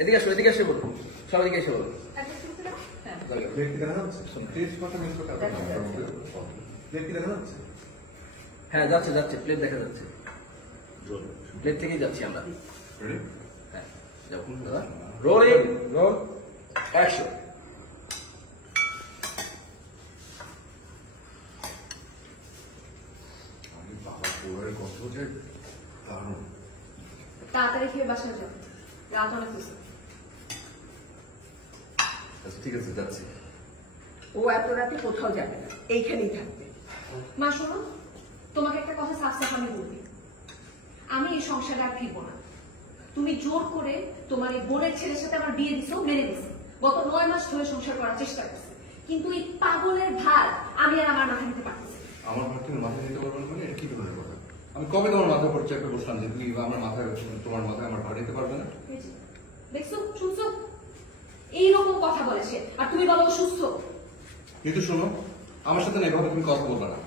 এদিকে আসো, এদিকে এসে বলুন, সব এদিকে এসে বলুন। হ্যাঁ যাচ্ছে যাচ্ছে, প্লেট দেখা যাচ্ছে, প্লেট থেকেই যাচ্ছি আমরা। হ্যাঁ যাও দাদা, রোলিং, রোল, অ্যাকশন। তাড়াতাড়ি খেয়ে বাসায় যাও, রাত অনেক হয়েছে। আচ্ছা ঠিক আছে, যাচ্ছি। ও এত রাতে কোথাও যাবে না, এইখানেই থাকবে। মা শোনো, তোমাকে একটা কথা সাফ সাফ আমি বলবি, আমি এই সংসারে আর ফিরবো না। তুমি জোর করে তোমার এই বোনের ছেলের সাথে আমার বিয়ে দিছো, মেনে দিছো। গত 9 মাস ধরে সংসার করার চেষ্টা করছে, কিন্তু এই পাগলের ভার আমি আর আমার মাথায় নিতে পারতেছি। আমার ভার তুমি মাথায় নিতে পারবে না মানে এটা কি ধরনের কথা? আমি কবে তোমার মাথার উপর চেপে বসলাম যে তুমি আমার মাথায়, তোমার মাথায় আমার ভার নিতে পারবে না? দেখছো, শুনছো, এইরকম কথা বলেছে আর তুমি বলো সুস্থ। কিন্তু শোনো, আমার সাথে না এভাবে তুমি কথা বলবে না।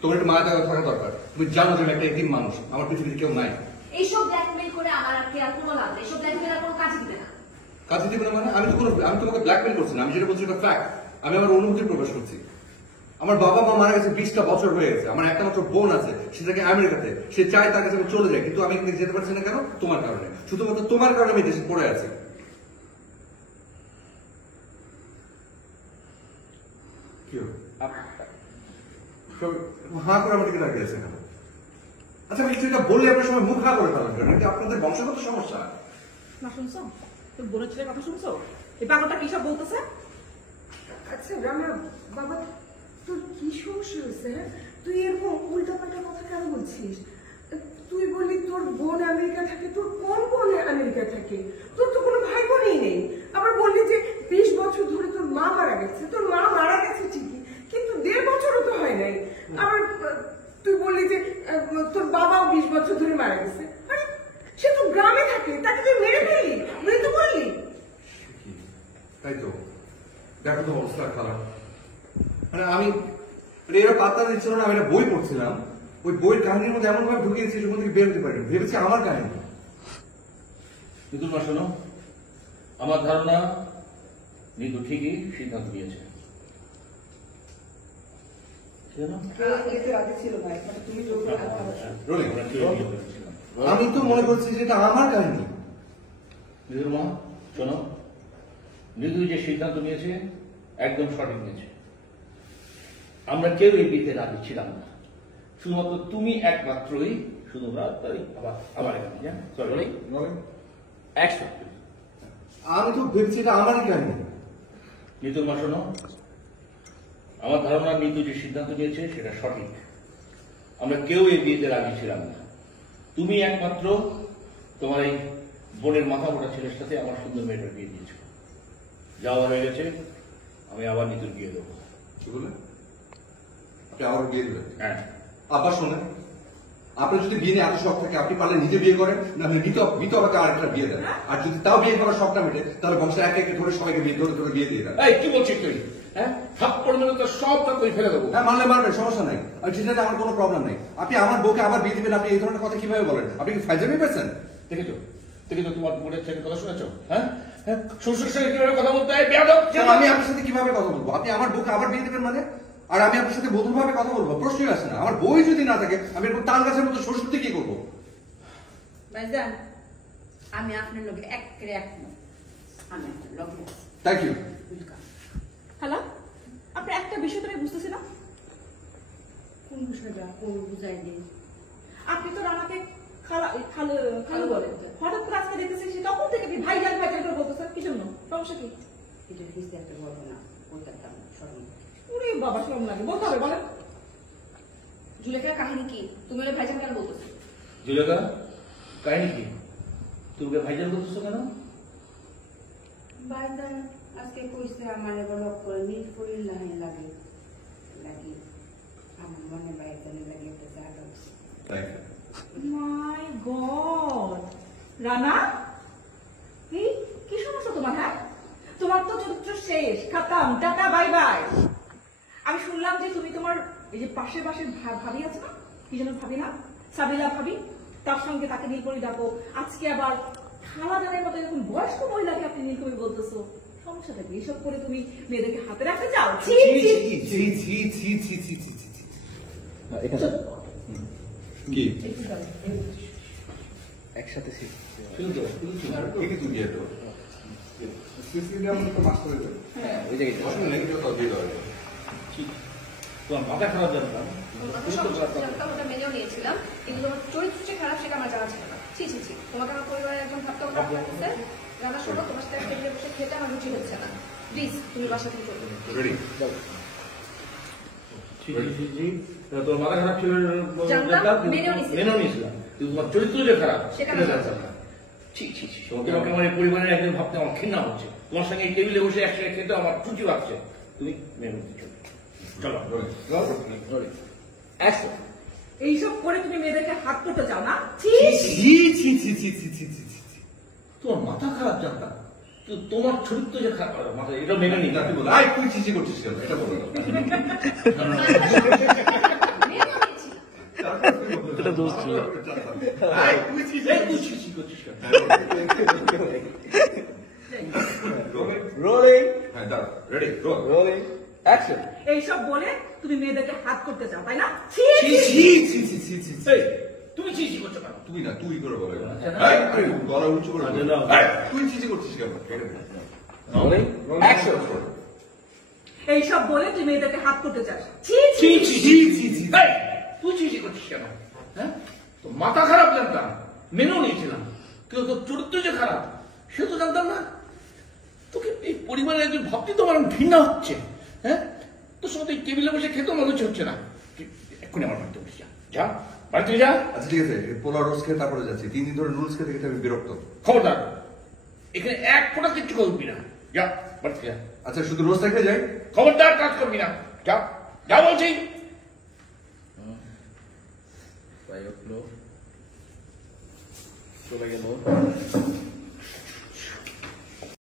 তোমার একটা মায়া থাকা দরকার। তুমি জানো যে আমি একটা এতিম মানুষ, আমার পৃথিবীতে কেউ নাই। এইসব ব্ল্যাকমেইল করে আমার আর কি আর কোনো লাভ নেই, এইসব ব্ল্যাকমেইল আর কোনো কাজে দিবে না। কাজে দিবে না মানে? আমি তোমাকে ব্ল্যাকমেইল করছি না, আমি যেটা বলছি এটা ফ্যাক্ট। আমি আমার অনুভূতি প্রকাশ করছি। আমার বাবা মা মারা গেছে 20টা বছর হয়ে গেছে। আমার একটা মাত্র বোন আছে, সে থাকে আমেরিকাতে। সে চায় তার কাছে আমি চলে যাই, কিন্তু আমি এখানে যেতে পারছি না কেন? তোমার কারণে। শুধুমাত্র তোমার কারণে আমি দেশে পড়ে আছি। কি হা করে আমার দিকে তাকিয়ে আছে কেন? আচ্ছা আমি সেটা বললে আপনার সময় মুখ হা করে ফেলান কেন? এটা আপনাদের বংশগত সমস্যা। না শুনছো, তুমি বোনের ছেলের কথা শুনছো? এই পাগলটা কি সব বলতেছে? আচ্ছা রামা বাবা, তোর কি সমস্যা হয়েছে? তুই এরকম উল্টাপাল্টা কথা কেন বলছিস? তুই বললি তোর বোন আমেরিকা থাকে, তোর কোন বোন আমেরিকা থাকে? তোর তো কোনো ভাই বোনই নেই। আবার বললি যে 20 বছর ধরে তোর মা মারা গেছে। তোর মা মারা গেছে ঠিকই, কিন্তু 1.5 বছরও তো হয় নাই। আবার তুই বললি যে তোর বাবাও 20 বছর ধরে মারা গেছে। আরে সে তো গ্রামে থাকে, তাকে তুই মেরে ফেললি, মৃত্যু বললি। তাই তো, দেখো তো অবস্থা খারাপ। মানে আমি এরা পাত্তা দিচ্ছিল না, আমি একটা বই পড়ছিলাম। ওই বইয়ের কাহিনীর মধ্যে এমন ভাবে ঢুকিয়েছি সেখান থেকে বের হতে পারি, ভেবেছি আমার কাহিনী। নিতুর মা শোনো, আমার ধারণা নিতু ঠিকই সিদ্ধান্ত নিয়েছে। আমি তো মনে করছি যে এটা আমার কাহিনী। নিতুর মা শোনো, নিতু যে সিদ্ধান্ত নিয়েছে একদম সঠিক নিয়েছে। আমরা কেউ এই বিয়েতে রাজি ছিলাম না, শুধুমাত্র তুমি একমাত্রই। শুধু আবার আমি তো ভেবেছি এটা আমারই কাহিনী। নিতুর মা শোনো, আমার ধারণা নিতু যে সিদ্ধান্ত নিয়েছে সেটা সঠিক। আমরা কেউ এই বিয়েতে রাজি ছিলাম না, তুমি একমাত্র তোমার এই বোনের মাথা মোটা ছেলের সাথে আমার সুন্দর মেয়েটার বিয়ে দিয়েছো। যাওয়া হয়ে গেছে, আমি আবার নিতুর বিয়ে দেবো। কি বলে আপনি আবার বিয়ে দেবেন? হ্যাঁ। আবার শোনেন, আপনার যদি বিয়ে নিয়ে এত শখ থাকে, আপনি পারলে নিজে বিয়ে করেন, নাহলে মৃত আমাকে আরেকটা বিয়ে দেন। আর যদি তাও বিয়ে করার শখটা মেটে, তাহলে বংশে একে একে ধরে সবাইকে বিয়ে ধরে বিয়ে দিয়ে দেন। কি বলছিস তুই? হ্যাঁ, থাপ্পড় মেরে তো সবটা তুই ফেলে দেবো। হ্যাঁ মানলে মারবেন, সমস্যা নাই। আর সেটাতে আমার কোনো প্রবলেম নেই। আপনি আমার বউকে আবার বিয়ে দিবেন, আপনি এই ধরনের কথা কিভাবে বলেন? আপনি কি ফাইজামি পেয়েছেন? দেখেছো তোমার বোনের ছেলের কথা শুনেছো? হ্যাঁ, শ্বশুর সঙ্গে কিভাবে কথা বলতে হয়? আমি আপনার সাথে কিভাবে কথা বলবো? আপনি আমার বউকে আবার বিয়ে দিবেন মানে? আর আমি আপনার সাথে বধূভাবে কথা বলবো? প্রশ্নই আসে না। আমার বই যদি না থাকে, আমি এরকম তাল গাছের মতো শ্বশুরতে কি করবো? ভাইজান, আমি আপনার লোকে এক আমি আপনার লোকে। Thank you. হ্যালো, আপনি একটা বিষয় তো আমি বুঝতেছি না। কোন বিষয়টা? কোন বুঝাই দিন। আপনি তো আমাকে খালু বলেন, হঠাৎ করে আজকে দেখতেছি সে তখন থেকে ভাইজান করে বলতেছেন। কি জন্য? সমস্যা কি? এটা বিস্তারিত বলবো না, বলতে পারতাম শরম। ওরে বাবা, শরম লাগে, বলতে হবে, বলেন। জুলেখার কাহিনী কি? তুমি ওই ভাইজান কেন বলতেছো? জুলেখা, কাহিনী কি? তুমি ভাইজান বলতেছো কেন? ভাইজান আজকে কইছে আমার এবার করে নীলপুরির লাগে আমার মনে ভাইজানের লাগে একটা জায়গা আছে। মাই গড, রানা, কি সমস্যা তোমার? হ্যাঁ, তোমার তো চরিত্র শেষ, খাতাম, টাটা, বাই বাই। আমি শুনলাম যে তুমি তোমার এই যে পাশে ভাবি আছে না, কি যেন ভাবি না, সাবিলা ভাবি, তার সঙ্গে তাকে নীলপরি ডাকো। আজকে আবার খালাদারের মতো এরকম বয়স্ক মহিলাকে আপনি নীলকবি বলতেছো? সমস্যাটা কি? এসব করে তুমি মেয়েদেরকে হাতে রাখতে চাও? ছি, ছি। কি একটু দাঁড়াও। একসাথে শুধু তো, শুধু ছিল। কি তুই দিয়ে দেবো সিসিলি আমাকে তো মাস করে দেবে হ্যাঁ ওই জায়গায় অসুবিধা নেই কেউ তো দিয়ে দেবে ঠিক। তোমার মাথা খারাপ জানতাম তোমাকে সমস্যা জানতাম, ওটা মেনেও নিয়েছিলাম, কিন্তু তোমার চরিত্র যে খারাপ সেটা আমার জানা ছিল না। ছি ছি ছি, তোমাকে আমার পরিবারের একজন ভাবতে আমার খারাপ লাগতেছে। রান্না শোনো, তোমার সাথে এক টেবিলে বসে খেতে আমার রুচি হচ্ছে না। প্লিজ তুমি বাসা থেকে চলে যাও। রেডি তোর মাথা খারাপ ছিল জানতাম, মেনেও নিয়েছিলাম। মেনেও নিয়েছিলাম, কিন্তু তোমার চরিত্র যে খারাপ সেটা সেটা আমি জানতাম না। ছি ছি ছি, তোমাকে আমার এই পরিবারের একজন ভাবতে আমার ঘৃণা হচ্ছে। তোমার সঙ্গে এই টেবিলে বসে একসাথে খেতে আমার রুচি লাগছে। তুমি মেনে নিচ্ছ। চলো অ্যাকশন। এইসব করে তুমি মেয়েদেরকে হাত করতে চাও না? ছি, তোমার মাথা খারাপ জানতাম, তো তোমার চরিত্র যে খারাপ মাথা, এটা মেনে নি না। তুই বলো আই তুই চিচি করছিস কেন এটা বলো না মেনেও নিয়েছি। এটা দোষ ছিল। আই তুই চিচি এই তুই ছি ছি করছিস কেন? রোলিং হ্যাঁ দাঁড়া রেডি রোল রোলিং অ্যাকশন। এইসব বলে তুমি মেয়েদেরকে হাত করতে চাও, তাই না? ছি, এই, তুমি ছি ছি করছো কেন? তুই না তুই করে বলে আচ্ছা, তুই গলা উঁচু করে বল। না। এই, তুই চিচি করছিস কেন রোলিং অ্যাকশন। এইসব বলে তুমি মেয়েদেরকে হাত করতে চাস? ছি, ছি ছি। ছি ছি ছি। এই, তুই ছি ছি করছিস কেন? হ্যাঁ, তো মাথা খারাপ জানতাম, মেনেও নিয়েছিলাম, কিন্তু তোর চরিত্র যে খারাপ সে তো জানতাম না। তোকে এই পরিবারের একজন ভাবতে তো আমার ঘৃণা হচ্ছে। হ্যাঁ, তোর সঙ্গে তো এই টেবিলে বসে খেতে আমার রুচি হচ্ছে না। তুই এক্ষুনি আমার বাড়িতে বসে যা, যা বাড়িতে যা। আচ্ছা ঠিক আছে পোলা রোজ খেয়ে তারপরে যাচ্ছি 3 দিন ধরে নুডলস খেতে খেতে আমি বিরক্ত খবরদার, এখানে এক ফোঁটা কিচ্ছু করবি না, যা বাড়িতে যা। আচ্ছা শুধু রোজটা খেয়ে যাই খবরদার কাজ করবি না, যা যা বলছি। চলে গেল।